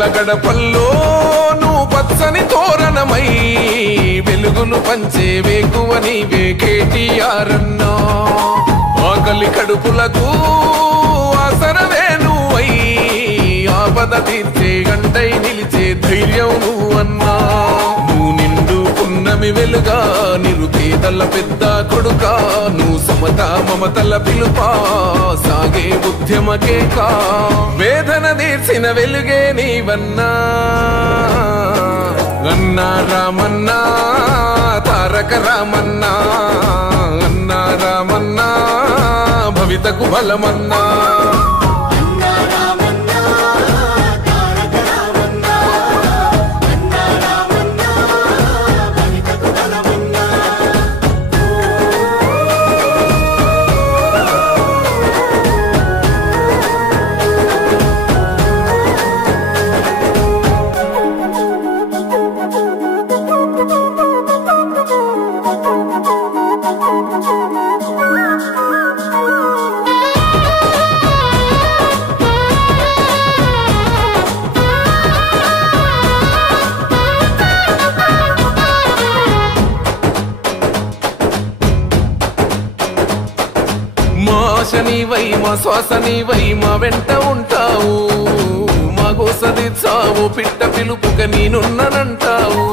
పేదల గడపల్లో నువ్వు పచ్చని తోరణమై వెలుగులు పంచే వేకువ నీవే కేటీఆర్ అన్నా. ఆకలి కడుపులకు ఆసరవే నువ్వై ఆపద తీర్చే గంటై నిలిచే ధైర్యం నువ్వన్నా. నువ్వు నిండు పున్నమి వెలుగా నిరుపేదల పెద్ద కొడుకా. నువ్వు సమత మమతల పిలుపా సాగే ఉద్యమకే కా. వేదన తీర్చిన వెలుగే నీవన్నా. అన్నా రామన్నా తారక రామన్నా. అన్నా రామన్నా భవితకు బలమన్నా. నీవై మా శ్వాస నీవై మా వెంట ఉంటావు. మా గోస తీర్చావు పిట్ట పిలుపుక నేనున్నానంటావు.